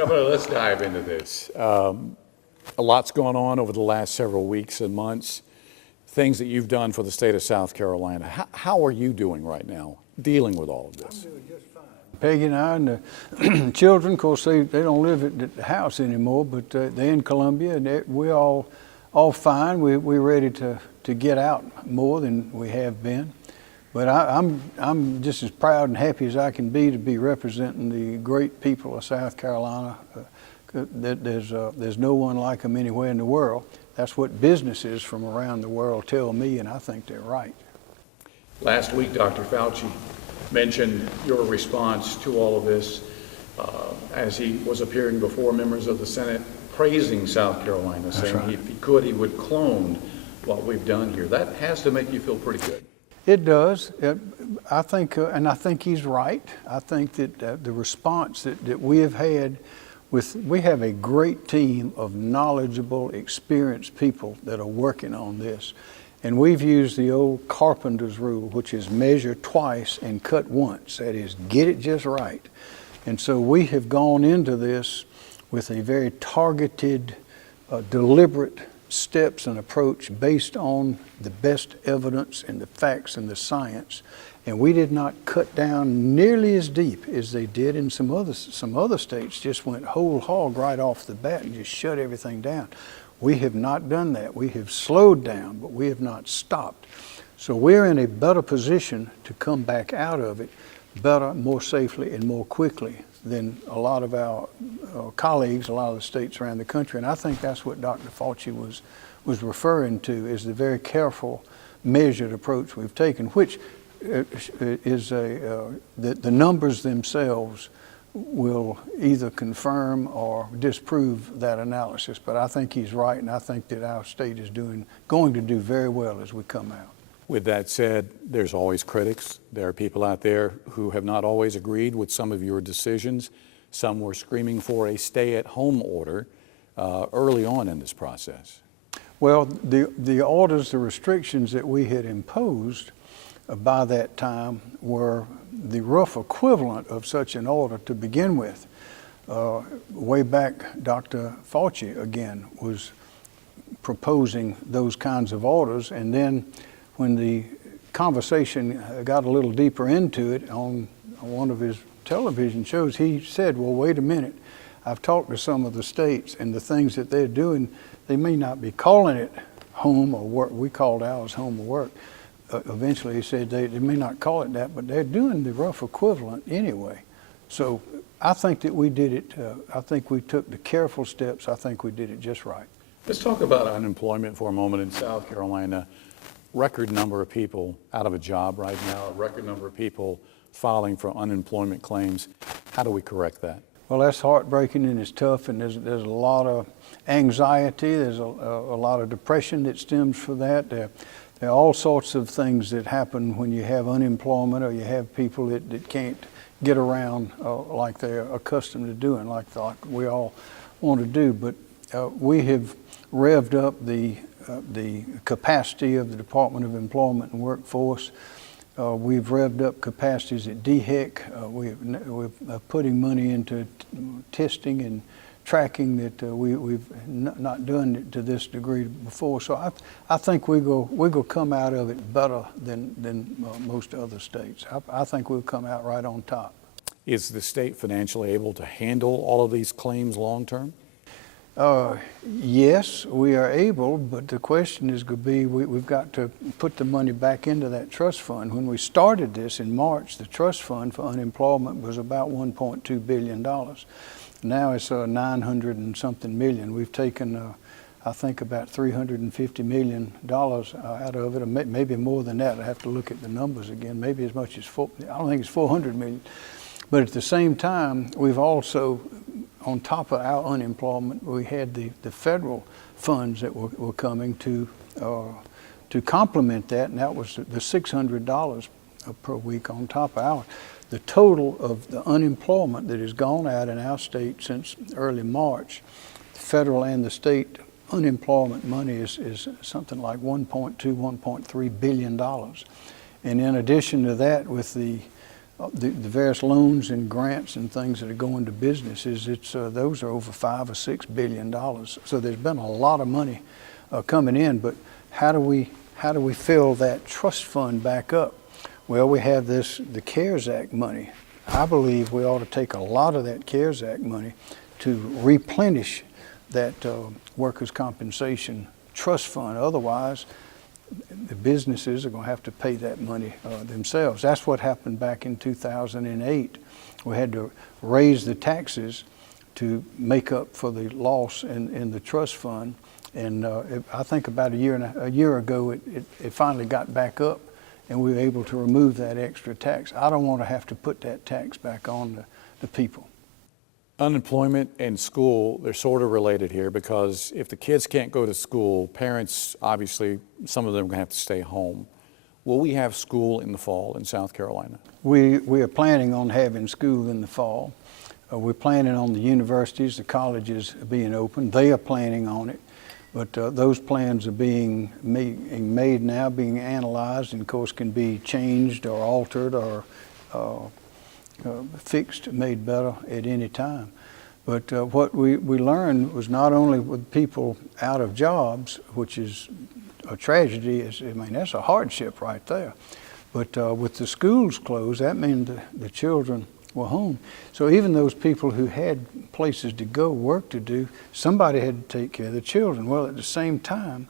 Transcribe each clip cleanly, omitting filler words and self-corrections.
Governor, let's dive into this. A lot's going on over the last several weeks and months, things that you've done for the state of South Carolina. How are you doing right now dealing with all of this? I'm doing just fine. Peggy and I and the children, of course, they don't live at the house anymore, but they're in Columbia, and we're all fine. We're ready to get out more than we have been. But I'm just as proud and happy as I can be to be representing the great people of South Carolina. There's no one like them anywhere in the world. That's what businesses from around the world tell me, and I think they're right. Last week, Dr. Fauci mentioned your response to all of this as he was appearing before members of the Senate praising South Carolina, saying right. if he could, he would clone what we've done here. That has to make you feel pretty good. It does. I think, and I think he's right. I think that the response that we have had we have a great team of knowledgeable, experienced people that are working on this. And we've used the old carpenter's rule, which is measure twice and cut once. That is, get it just right. And so we have gone into this with a very targeted, deliberate steps and approach based on the best evidence and the facts and the science. And we did not cut down nearly as deep as they did in some other states. Just went whole hog right off the bat and just shut everything down. We have not done that. We have slowed down, but we have not stopped. So we're in a better position to come back out of it better, more safely, and more quickly than a lot of our colleagues, a lot of the states around the country. And I think that's what Dr. Fauci was referring to, is the very careful, measured approach we've taken, which is the numbers themselves will either confirm or disprove that analysis. But I think he's right, and I think that our state is going to do very well as we come out. With that said, there's always critics. There are people out there who have not always agreed with some of your decisions. Some were screaming for a stay-at-home order early on in this process. Well, the orders, the restrictions that we had imposed by that time were the rough equivalent of such an order to begin with. Way back, Dr. Fauci, again, was proposing those kinds of orders, and then when the conversation got a little deeper into it on one of his television shows, he said, well, wait a minute, I've talked to some of the states, and the things that they're doing, they may not be calling it home or work. We called ours home or work. Eventually he said they may not call it that, but they're doing the rough equivalent anyway. So I think that we did it, I think we took the careful steps, I think we did it just right. Let's talk about unemployment for a moment in South Carolina. Record number of people out of a job right now, a record number of people filing for unemployment claims. How do we correct that? Well, that's heartbreaking and it's tough, and there's a lot of anxiety, there's a lot of depression that stems from that. There are all sorts of things that happen when you have unemployment or you have people that can't get around like they're accustomed to doing, like we all want to do. But we have revved up the capacity of the Department of Employment and Workforce. We've revved up capacities at DHEC. We're putting money into testing and tracking that we've not done to this degree before. So I think we're going to come out of it better than most other states. I think we'll come out right on top. Is the state financially able to handle all of these claims long term? Yes, we are able, but the question is going to be, we've got to put the money back into that trust fund. When we started this in March, the trust fund for unemployment was about $1.2 billion. Now it's 900 and something million. We've taken, I think, about $350 million out of it, or maybe more than that. I have to look at the numbers again. Maybe as much as I don't think it's 400 million. But at the same time, we've also, on top of our unemployment, we had the federal funds that were coming to complement that, and that was the $600 per week on top of ours. The total of the unemployment that has gone out in our state since early March, the federal and the state unemployment money is something like $1.2, $1.3 billion. And in addition to that, with the the various loans and grants and things that are going to businesses, those are over $5 or $6 billion. So there's been a lot of money coming in, but how do we fill that trust fund back up? Well, we have the CARES Act money. I believe we ought to take a lot of that CARES Act money to replenish that workers' compensation trust fund. Otherwise, the businesses are going to have to pay that money themselves. That's what happened back in 2008. We had to raise the taxes to make up for the loss in the trust fund. And I think about a year ago, it finally got back up, and we were able to remove that extra tax. I don't want to have to put that tax back on the people. Unemployment and school, they're sort of related here, because if the kids can't go to school, parents, obviously, some of them are going to have to stay home. Will we have school in the fall in South Carolina? We are planning on having school in the fall. We're planning on the universities, the colleges being open. They are planning on it. But those plans are being made now, being analyzed, and of course can be changed or altered or fixed, made better at any time. But what we learned was not only with people out of jobs, which is a tragedy, that's a hardship right there. But with the schools closed, that meant the children were home. So even those people who had places to go, work to do, somebody had to take care of the children. Well, at the same time,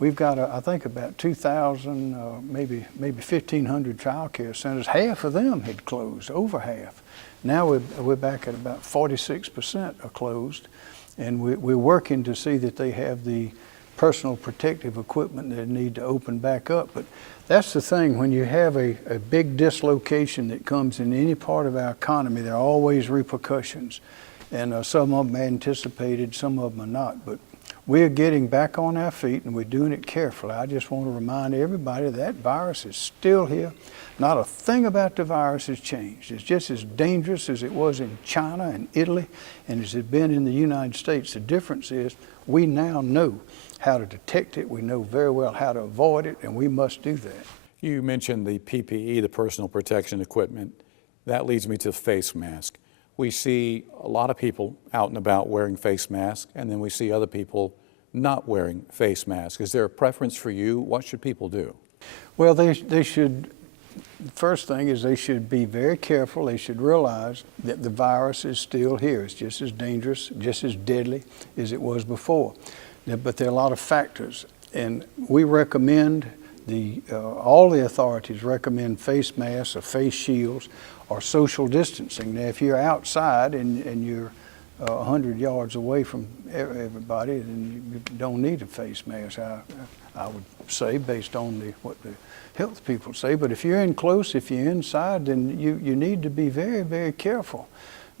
we've got, I think, about 2,000, maybe 1,500 child care centers. Half of them had closed, over half. Now we're back at about 46% are closed, and we're working to see that they have the personal protective equipment they need to open back up. But that's the thing, when you have a big dislocation that comes in any part of our economy, there are always repercussions. And some of them are anticipated, some of them are not. But we're getting back on our feet, and we're doing it carefully. I just want to remind everybody that virus is still here. Not a thing about the virus has changed. It's just as dangerous as it was in China and Italy, and as it's been in the United States. The difference is we now know how to detect it. We know very well how to avoid it, and we must do that. You mentioned the PPE, the personal protection equipment. That leads me to face mask. We see a lot of people out and about wearing face masks, and then we see other people not wearing face masks. Is there a preference for you? What should people do? Well, they should, the first thing is they should be very careful. They should realize that the virus is still here. It's just as dangerous, just as deadly as it was before. But there are a lot of factors, and we recommend, all the authorities recommend face masks or face shields or social distancing. Now, if you're outside and you're 100 yards away from everybody, then you don't need a face mask, I would say, based on what the health people say. But if you're in close, if you're inside, then you need to be very, very careful.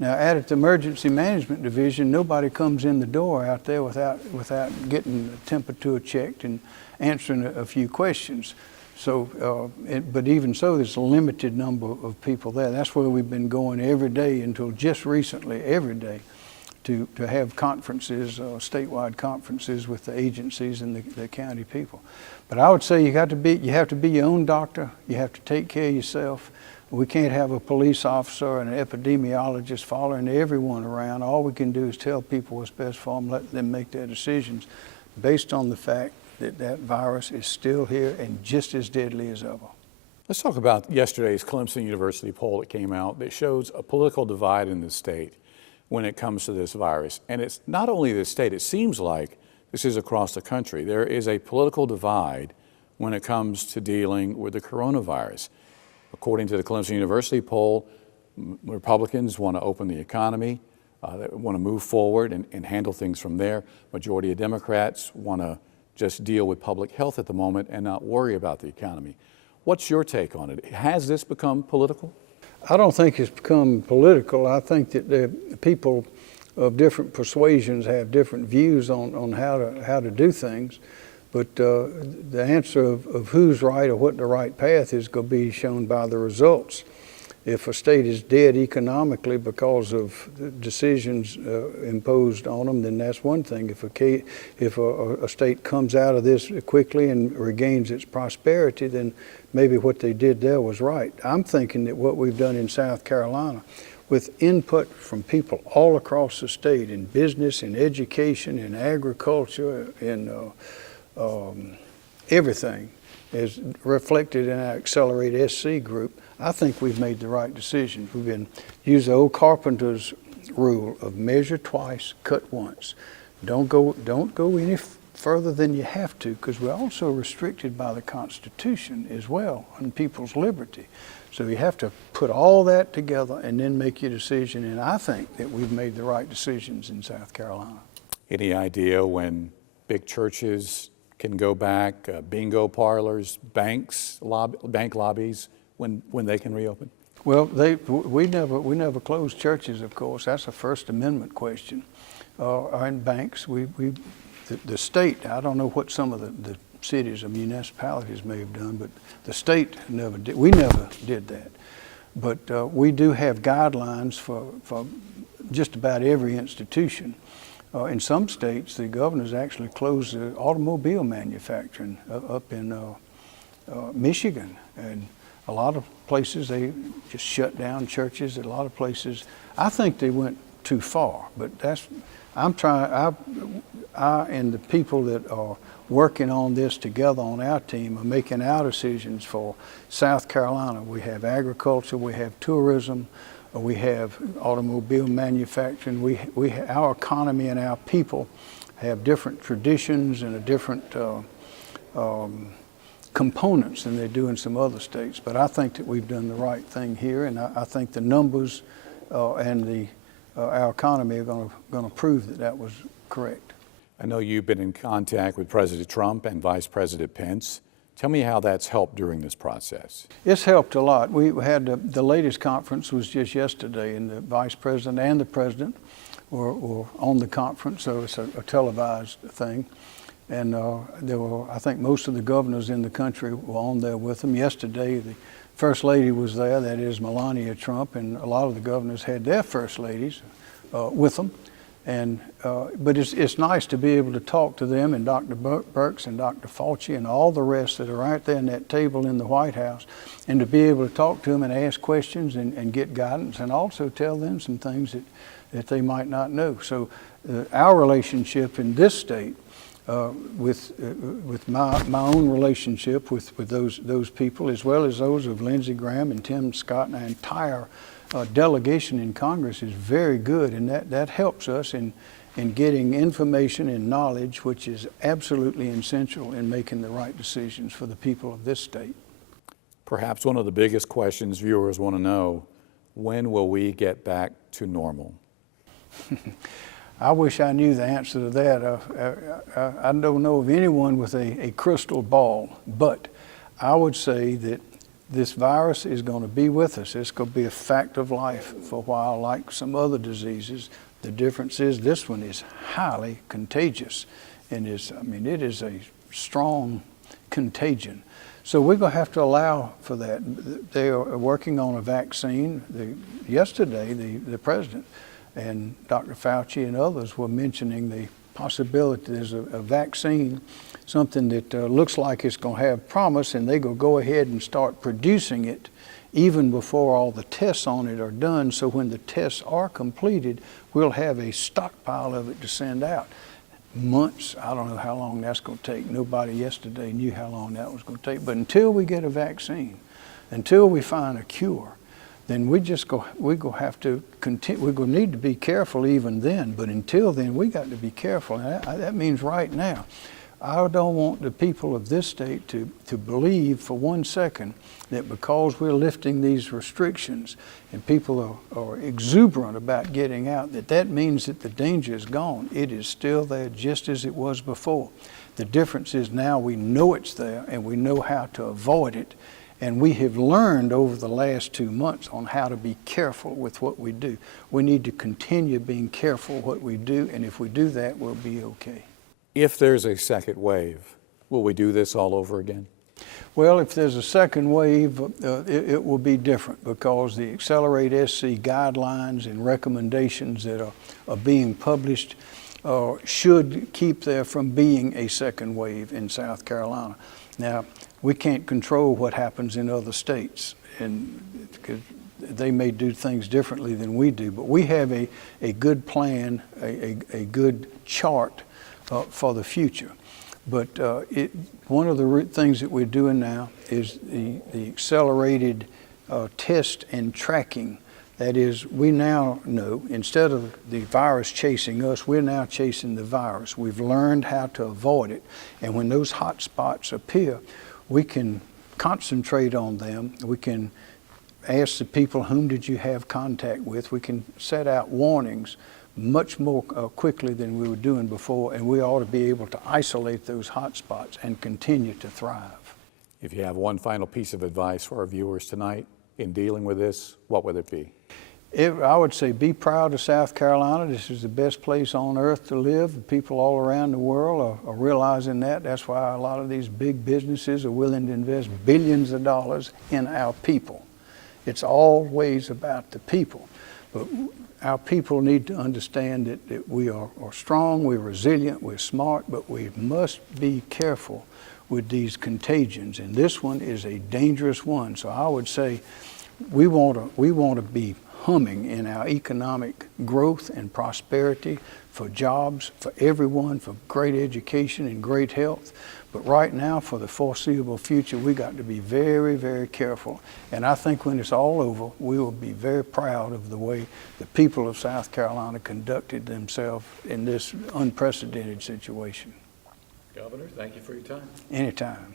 Now, at the Emergency Management Division, nobody comes in the door out there without getting the temperature checked and answering a few questions. So, but even so, there's a limited number of people there. That's where we've been going every day until just recently, every day, to have conferences, statewide conferences with the agencies and the county people. But I would say you have to be your own doctor. You have to take care of yourself. We can't have a police officer and an epidemiologist following everyone around. All we can do is tell people what's best for them, let them make their decisions based on the fact that that virus is still here and just as deadly as ever. Let's talk about yesterday's Clemson University poll that came out that shows a political divide in the state when it comes to this virus. And it's not only the state, it seems like this is across the country. There is a political divide when it comes to dealing with the coronavirus. According to the Clemson University poll, Republicans want to open the economy, they want to move forward and handle things from there. Majority of Democrats want to just deal with public health at the moment and not worry about the economy. What's your take on it? Has this become political? I don't think it's become political. I think that the people of different persuasions have different views on how to do things. But the answer of who's right or what the right path is going to be shown by the results. If a state is dead economically because of decisions imposed on them, then that's one thing. If a state comes out of this quickly and regains its prosperity, then maybe what they did there was right. I'm thinking that what we've done in South Carolina, with input from people all across the state in business, in education, in agriculture, in everything, is reflected in our Accelerate SC group. I think we've made the right decision. We've been use the old carpenter's rule of measure twice, cut once. Don't go any further than you have to, because we're also restricted by the Constitution as well on people's liberty. So you have to put all that together and then make your decision. And I think that we've made the right decisions in South Carolina. Any idea when big churches can go back, bingo parlors, bank lobbies, when they can reopen? Well, we never closed churches, of course. That's a First Amendment question. And banks, the state, I don't know what some of the cities or municipalities may have done, but the state never did. We never did that. But we do have guidelines for just about every institution. In some states, the governors actually closed the automobile manufacturing up in Michigan, and a lot of places they just shut down churches. A lot of places, I think they went too far. But I and the people that are working on this together on our team are making our decisions for South Carolina. We have agriculture, we have tourism, we have automobile manufacturing. Our economy and our people have different traditions and a different components than they do in some other states. But I think that we've done the right thing here, and I think the numbers and our economy are going to prove that was correct. I know you've been in contact with President Trump and Vice President Pence. Tell me how that's helped during this process. It's helped a lot. We had the latest conference was just yesterday, and the Vice President and the President were on the conference, so it's a televised thing. And I think most of the governors in the country were on there with them. Yesterday, the First Lady was there, that is Melania Trump, and a lot of the governors had their First Ladies with them. And but it's nice to be able to talk to them, and Dr. Birx and Dr. Fauci and all the rest that are right there in that table in the White House, and to be able to talk to them and ask questions and get guidance, and also tell them some things that they might not know. So our relationship in this state, with my own relationship with those people, as well as those of Lindsey Graham and Tim Scott and our entire delegation in Congress, is very good, and that helps us in getting information and knowledge, which is absolutely essential in making the right decisions for the people of this state. Perhaps one of the biggest questions viewers want to know, when will we get back to normal? I wish I knew the answer to that. I don't know of anyone with a crystal ball, but I would say that this virus is going to be with us. It's going to be a fact of life for a while, like some other diseases. The difference is this one is highly contagious, and it is a strong contagion. So we're going to have to allow for that. They are working on a vaccine. Yesterday, the president and Dr. Fauci and others were mentioning the possibility there's a vaccine, something that looks like it's going to have promise, and they're going to go ahead and start producing it even before all the tests on it are done. So when the tests are completed, we'll have a stockpile of it to send out. Months, I don't know how long that's going to take. Nobody yesterday knew how long that was going to take. But until we get a vaccine, until we find a cure, then we're going to have to continue. We're going to need to be careful even then. But until then, we got to be careful. And that means right now. I don't want the people of this state to believe for 1 second that because we're lifting these restrictions and people are exuberant about getting out, that means that the danger is gone. It is still there just as it was before. The difference is now we know it's there and we know how to avoid it. And we have learned over the last 2 months on how to be careful with what we do. We need to continue being careful what we do, and if we do that, we'll be okay. If there's a second wave, will we do this all over again? Well, if there's a second wave, it will be different because the Accelerate SC guidelines and recommendations that are being published should keep there from being a second wave in South Carolina. Now, we can't control what happens in other states, and they may do things differently than we do, but we have a good plan, a good chart for the future. But one of the things that we're doing now is the accelerated test and tracking. That is, we now know, instead of the virus chasing us, we're now chasing the virus. We've learned how to avoid it. And when those hot spots appear, we can concentrate on them. We can ask the people, whom did you have contact with? We can set out warnings much more quickly than we were doing before, and we ought to be able to isolate those hot spots and continue to thrive. If you have one final piece of advice for our viewers tonight in dealing with this, what would it be? I would say be proud of South Carolina. This is the best place on earth to live. The people all around the world are realizing that. That's why a lot of these big businesses are willing to invest billions of dollars in our people. It's always about the people. But our people need to understand that we are strong, we're resilient, we're smart, but we must be careful with these contagions. And this one is a dangerous one. So I would say we want to be humming in our economic growth and prosperity, for jobs, for everyone, for great education and great health. But right now, for the foreseeable future, we got to be very, very careful. And I think when it's all over, we will be very proud of the way the people of South Carolina conducted themselves in this unprecedented situation. Governor, thank you for your time. Anytime.